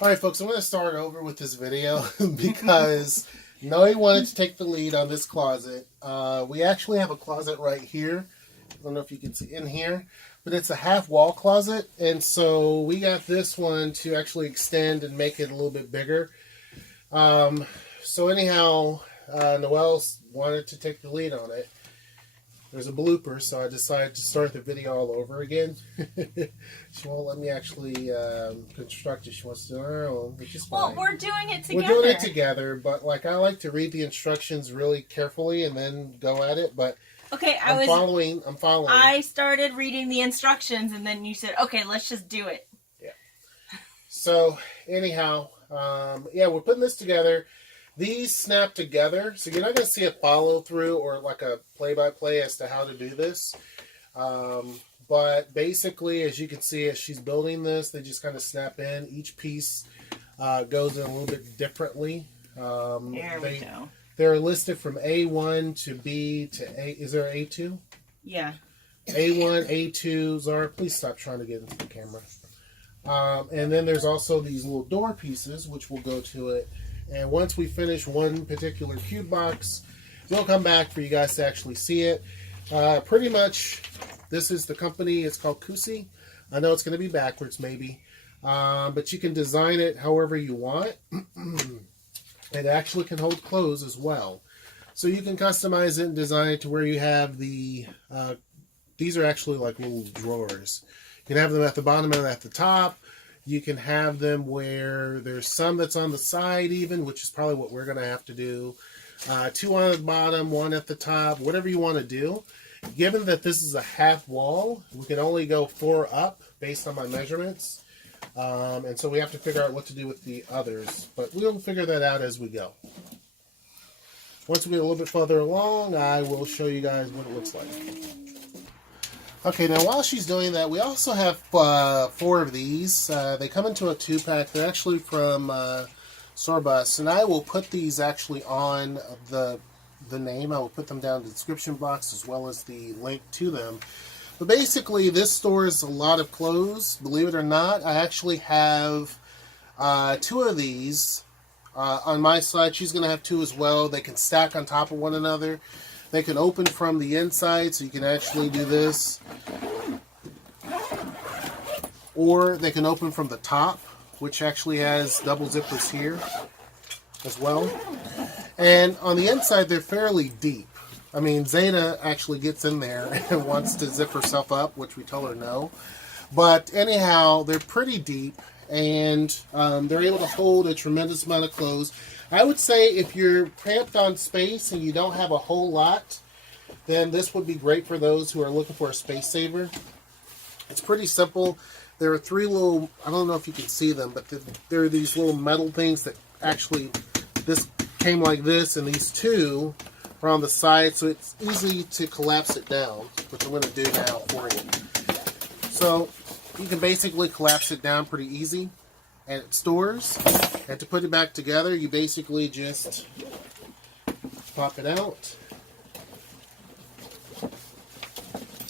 Alright folks, I'm going to start over with this video because Noe wanted to take the lead on this closet. We actually have a closet right here. I don't know if you can see in here, but it's a half wall closet, and so we got this one to actually extend and make it a little bit bigger. So anyhow, Noelle wanted to take the lead on it. There's a blooper, so I decided to start the video all over again. She won't let me actually construct it. She wants to do it on her own, which is fine. Well, we're doing it together. We're doing it together, but like I like to read the instructions really carefully and then go at it. But okay, I'm following. I started reading the instructions, and then you said, "Okay, let's just do it." Yeah. So anyhow, yeah, we're putting this together. These snap together, so you're not going to see a follow-through or like a play-by-play as to how to do this. But basically, as you can see, as she's building this, they just kind of snap in. Each piece goes in a little bit differently. There we go. They're listed from A1 to B to A. Is there A2? Yeah. A1, A2. Zara, please stop trying to get into the camera. And then there's also these little door pieces, which will go to it. And once we finish one particular cube box, we'll come back for you guys to actually see it. Pretty much, this is the company. It's called Kousi. I know it's going to be backwards, maybe. But you can design it however you want. It actually can hold clothes as well. So you can customize it and design it to where you have the... these are actually like little drawers. You can have them at the bottom and at the top. You can have them where there's some that's on the side even, which is probably what we're going to have to do. Two on the bottom, one at the top, whatever you want to do. Given that this is a half wall, we can only go 4 up based on my measurements. And so we have to figure out what to do with the others. But we'll figure that out as we go. Once we get a little bit further along, I will show you guys what it looks like. Okay, now while she's doing that, we also have 4 of these. They come into a 2-pack. They're actually from Sorbus, and I will put these actually on the name. I will put them down in the description box as well as the link to them. But basically, this stores a lot of clothes. Believe it or not, I actually have 2 of these on my side. She's going to have 2 as well. They can stack on top of one another. They can open from the inside, so you can actually do this. Or they can open from the top, which actually has double zippers here as well. And on the inside, they're fairly deep. I mean, Zeta actually gets in there and wants to zip herself up, which we tell her no. But anyhow, they're pretty deep, and they're able to hold a tremendous amount of clothes. I would say if you're cramped on space and you don't have a whole lot, then this would be great for those who are looking for a space saver. It's pretty simple. There are 3 little, I don't know if you can see them, but there are these little metal things that actually, this came like this, and these 2 are on the side, so it's easy to collapse it down, which I'm going to do now for you. So you can basically collapse it down pretty easy, and it stores. And to put it back together, you basically just pop it out.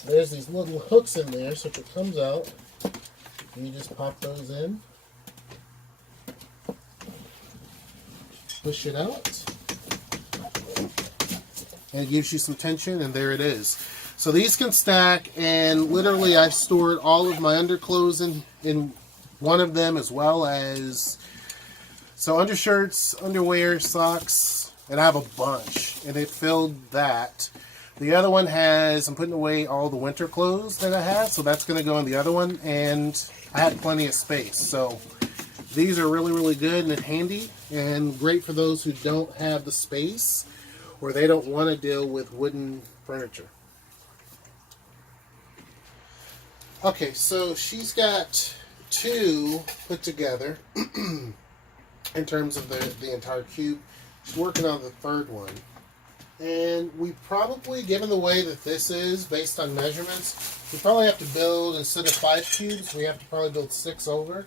There's these little hooks in there, so if it comes out, you just pop those in. Push it out. And it gives you some tension, and there it is. So these can stack, and literally I've stored all of my underclothes in one of them, as well as undershirts, underwear, socks, and I have a bunch, and it filled that. The other one has, I'm putting away all the winter clothes that I have, so that's going to go in the other one, and I had plenty of space. So these are really, really good and handy, and great for those who don't have the space, or they don't want to deal with wooden furniture. Okay, so she's got 2 put together. In terms of the entire cube. She's working on the 3rd one. And we probably, given the way that this is, based on measurements, we probably have to build, instead of 5 cubes, we have to probably build 6 over.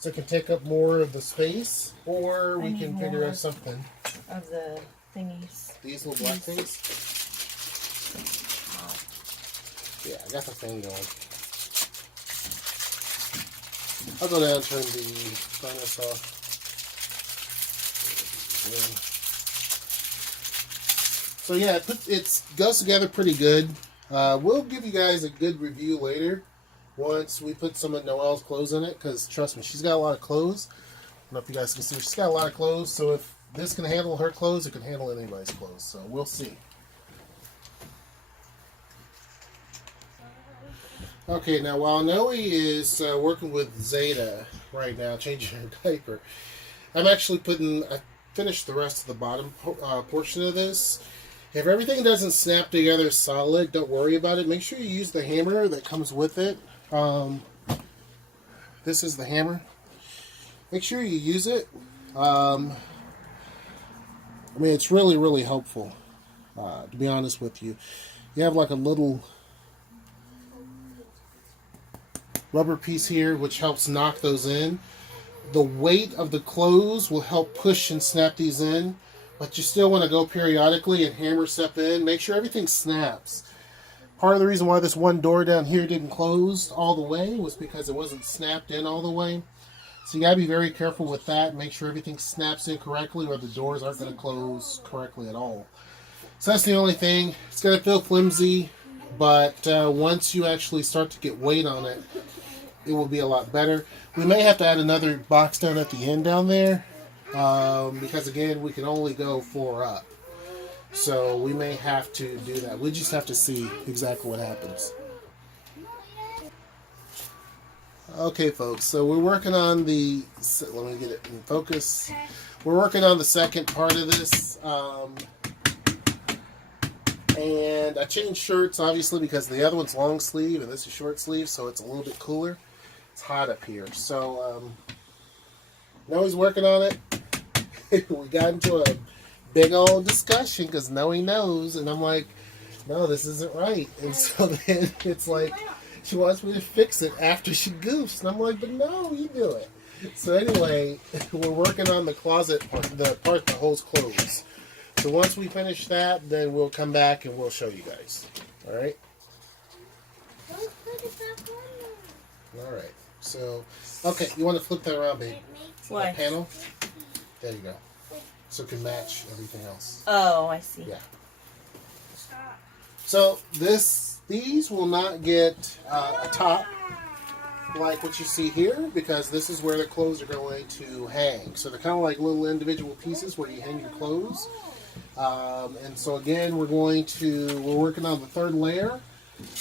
So it can take up more of the space, or we can figure out something. Of the thingies. These little black things? Yeah, I got the thing going. I'll go down and turn the furnace off. So yeah, it goes together pretty good. We'll give you guys a good review later once we put some of Noelle's clothes in it, because trust me, she's got a lot of clothes. I don't know if you guys can see, she's got a lot of clothes, so if this can handle her clothes, it can handle anybody's clothes, so we'll see. Okay, now while Noe is working with Zeta right now, changing her diaper, I'm actually I finished the rest of the bottom portion of this. If everything doesn't snap together solid, don't worry about it. Make sure you use the hammer that comes with it. This is the hammer. Make sure you use it. I mean, it's really, really helpful, to be honest with you. You have like a little rubber piece here which helps knock those in. The weight of the clothes will help push and snap these in, but you still want to go periodically and hammer step in. Make sure everything snaps. Part of the reason why this one door down here didn't close all the way was because it wasn't snapped in all the way. So you gotta be very careful with that. Make sure everything snaps in correctly, or the doors aren't going to close correctly at all. So that's the only thing. It's going to feel flimsy, but once you actually start to get weight on it, it will be a lot better. We may have to add another box down at the end down there, because again, we can only go 4 up. So we may have to do that. We just have to see exactly what happens. Okay, folks, so we're working on the, let me get it in focus. We're working on the second part of this. And I changed shirts, obviously, because the other one's long sleeve and this is short sleeve, so it's a little bit cooler. It's hot up here. So, Noe's working on it. We got into a big old discussion because Noe knows, and I'm like, no, this isn't right. And so then it's like, she wants me to fix it after she goofs. And I'm like, but no, you do it. So anyway, we're working on the closet part, the part that holds clothes. So once we finish that, then we'll come back and we'll show you guys. Alright? Alright. So, okay, you want to flip that around, babe? Why? That panel? There you go. So it can match everything else. Oh, I see. Yeah. So these will not get a top like what you see here, because this is where the clothes are going to hang. So they're kind of like little individual pieces where you hang your clothes. And so again, we're working on the 3rd layer.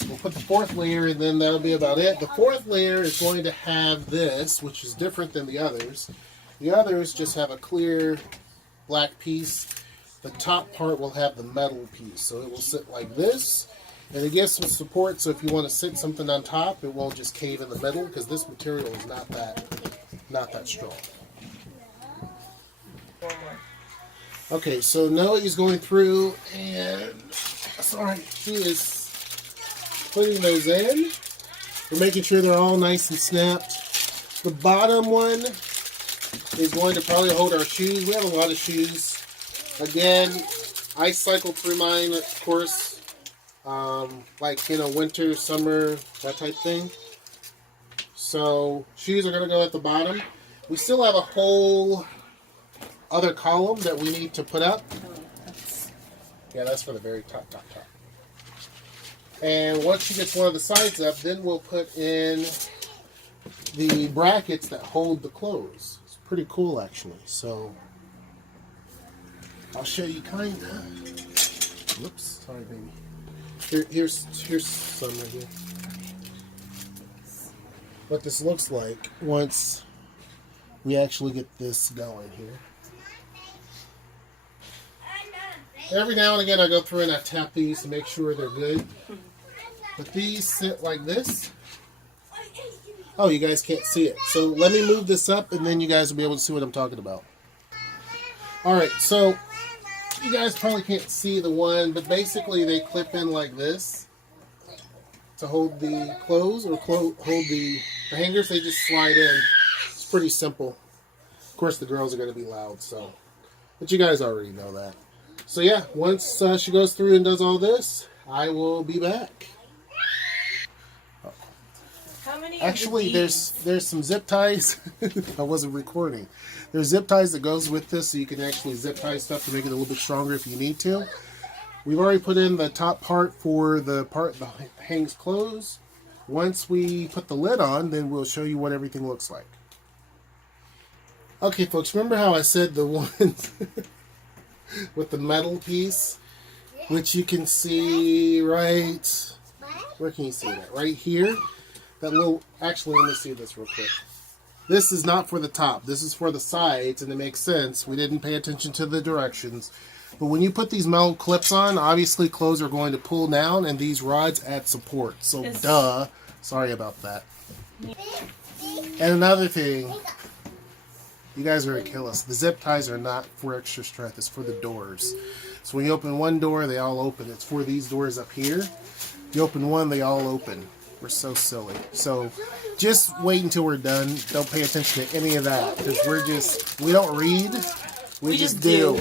We'll put the 4th layer, and then that'll be about it. The 4th layer is going to have this, which is different than the others. The others just have a clear black piece. The top part will have the metal piece, so it will sit like this, and it gives some support, so if you want to sit something on top, it won't just cave in the middle, because this material is not that strong. Okay, so Noe's going through, and she is putting those in. We're making sure they're all nice and snapped. The bottom one is going to probably hold our shoes. We have a lot of shoes. Again, I cycle through mine, of course, like, winter, summer, that type thing. So, shoes are going to go at the bottom. We still have a whole other column that we need to put up. Yeah, that's for the very top. And once she gets one of the sides up, then we'll put in the brackets that hold the clothes. It's pretty cool, actually. So I'll show you kinda. Whoops, sorry, baby. Here's some right here. What this looks like once we actually get this going here. Every now and again I go through and I tap these to make sure they're good. But these sit like this. Oh, you guys can't see it. So let me move this up and then you guys will be able to see what I'm talking about. Alright, so you guys probably can't see the one, but basically they clip in like this to hold the clothes, or hold the hangers. They just slide in. It's pretty simple. Of course the girls are going to be loud, so, but you guys already know that. So yeah, once she goes through and does all this, I will be back. How How many? Actually, there's some zip ties. I wasn't recording. There's zip ties that goes with this, so you can actually zip tie stuff to make it a little bit stronger if you need to. We've already put in the top part for the part that hangs closed. Once we put the lid on, then we'll show you what everything looks like. Okay, folks, remember how I said the ones with the metal piece, which you can see right, where can you see that? Right here. That little, actually, let me see this real quick. This is not for the top. This is for the sides, and it makes sense. We didn't pay attention to the directions. But when you put these metal clips on, obviously clothes are going to pull down, and these rods add support. So, duh. Sorry about that. And another thing, you guys are going to kill us. The zip ties are not for extra strength. It's for the doors. So when you open one door, they all open. It's for these doors up here. You open one, they all open. We're so silly. So just wait until we're done. Don't pay attention to any of that, because we don't read. We just do.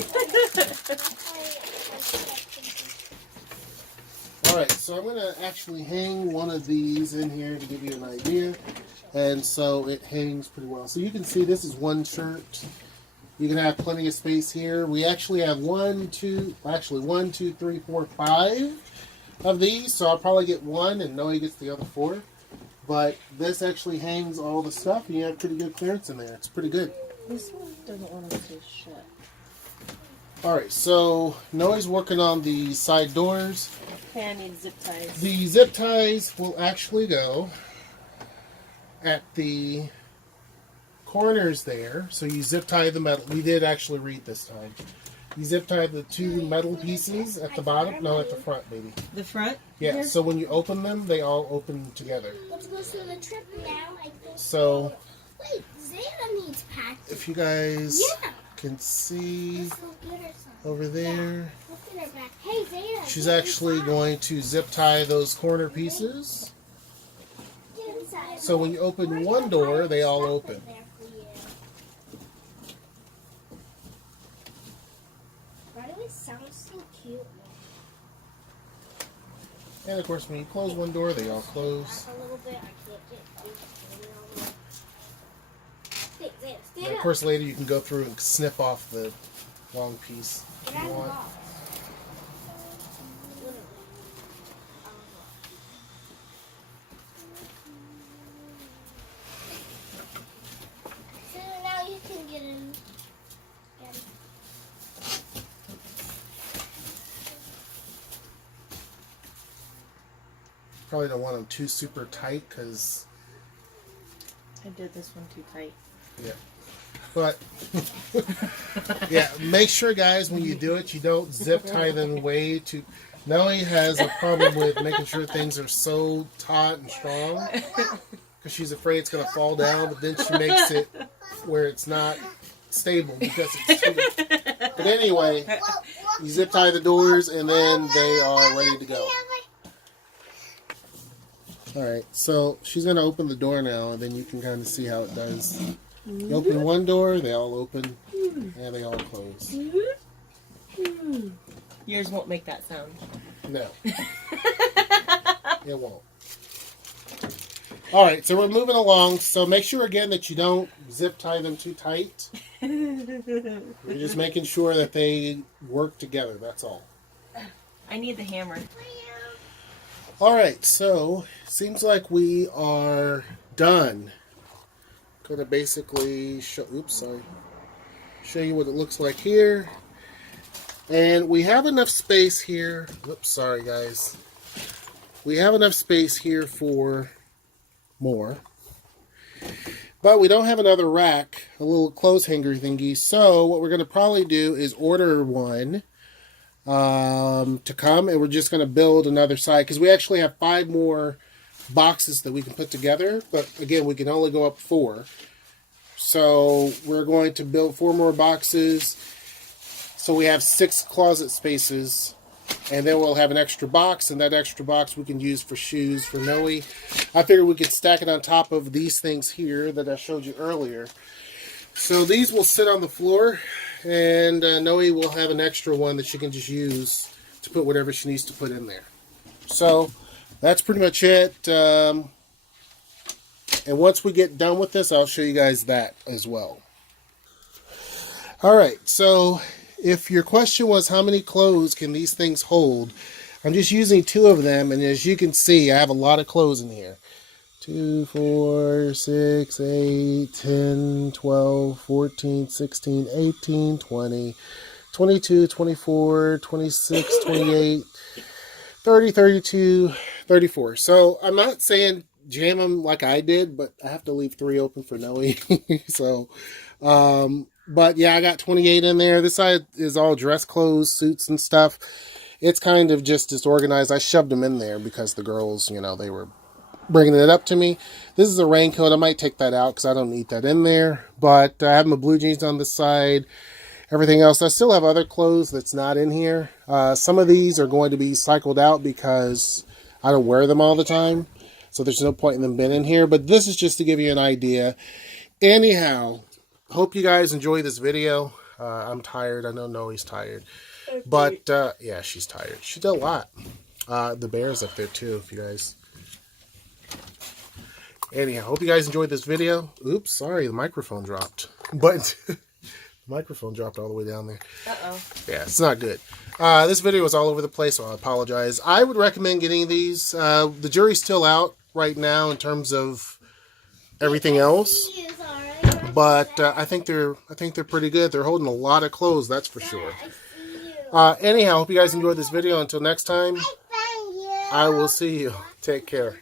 Alright, so I'm going to actually hang one of these in here to give you an idea. And so it hangs pretty well. So you can see this is one shirt. You can have plenty of space here. We actually have 1, 2, 3, 4, 5 of these. So I'll probably get one and Noe gets the other 4. But this actually hangs all the stuff and you have pretty good clearance in there. It's pretty good. This one doesn't want to stay shut. Alright, so Noe's working on the side doors. Okay, I need zip ties. The zip ties will actually go at the corners there. So you zip tie the metal. We did actually read this time. You zip tie the 2 metal pieces at the bottom. No, at the front, baby. The front? Yeah, so when you open them, they all open together. Let's go to the trip now. So, wait, Zeta needs packing. if you guys can see over there, Look at her back. Hey, Zeta. she's actually going to zip tie those corner pieces. Get inside. So when you open one door, they all open. Why do it sound so cute? And of course, when you close one door, they all close. A little bit. I can't get Hey, Zeta, stand And of up. course, later you can go through and snip off the long piece if Get out you of the want. box. So now you can get in. Probably don't want them too super tight because, I did this one too tight. yeah. But, yeah, make sure, guys, when you do it, you don't zip tie them way too... Noe has a problem with making sure things are so taut and strong because she's afraid it's going to fall down, but then she makes it where it's not stable because it's too... But anyway, you zip tie the doors and then they are ready to go. Alright, so she's going to open the door now and then you can kind of see how it does. You open one door, they all open, and they all close. Yours won't make that sound. No. It won't. Alright, so we're moving along. So make sure again that you don't zip tie them too tight. You're just making sure that they work together, that's all. I need the hammer. Alright, so seems like we are done. Going to basically show you what it looks like here. And we have enough space here. Whoops, sorry guys. We have enough space here for more. But we don't have another rack, a little clothes hanger thingy. So what we're going to probably do is order one to come. And we're just going to build another side. Because we actually have 5 more boxes that we can put together. But again, we can only go up 4. So we're going to build 4 more boxes. So we have 6 closet spaces, and then we'll have an extra box, and that extra box we can use for shoes for Noe. I figured we could stack it on top of these things here that I showed you earlier. So these will sit on the floor, and Noe will have an extra one that she can just use to put whatever she needs to put in there. So that's pretty much it. And once we get done with this, I'll show you guys that as well. Alright, so if your question was how many clothes can these things hold, I'm just using 2 of them, and as you can see, I have a lot of clothes in here. 2, 4, 6, 8, 10, 12, 14, 16, 18, 20, 22, 24, 26, 28, 30, 32, 34. So I'm not saying jam them like I did, but I have to leave 3 open for Noe. So, but yeah, I got 28 in there. This side is all dress clothes, suits and stuff. It's kind of just disorganized. I shoved them in there because the girls, you know, they were bringing it up to me. This is a raincoat. I might take that out because I don't need that in there. But I have my blue jeans on this side. Everything else. I still have other clothes that's not in here. Some of these are going to be cycled out because I don't wear them all the time. So there's no point in them being in here. But this is just to give you an idea. Anyhow, hope you guys enjoy this video. I'm tired. I know Noe's tired. But, yeah, she's tired. She did a lot. The bear's up there, too, if you guys... Anyhow, hope you guys enjoyed this video. Oops, sorry, the microphone dropped. But, the microphone dropped all the way down there. Uh-oh. Yeah, it's not good. This video was all over the place, so I apologize. I would recommend getting these. The jury's still out right now in terms of everything else. But I think they're pretty good. They're holding a lot of clothes, that's for sure. Anyhow, hope you guys enjoyed this video. Until next time, I will see you. Take care.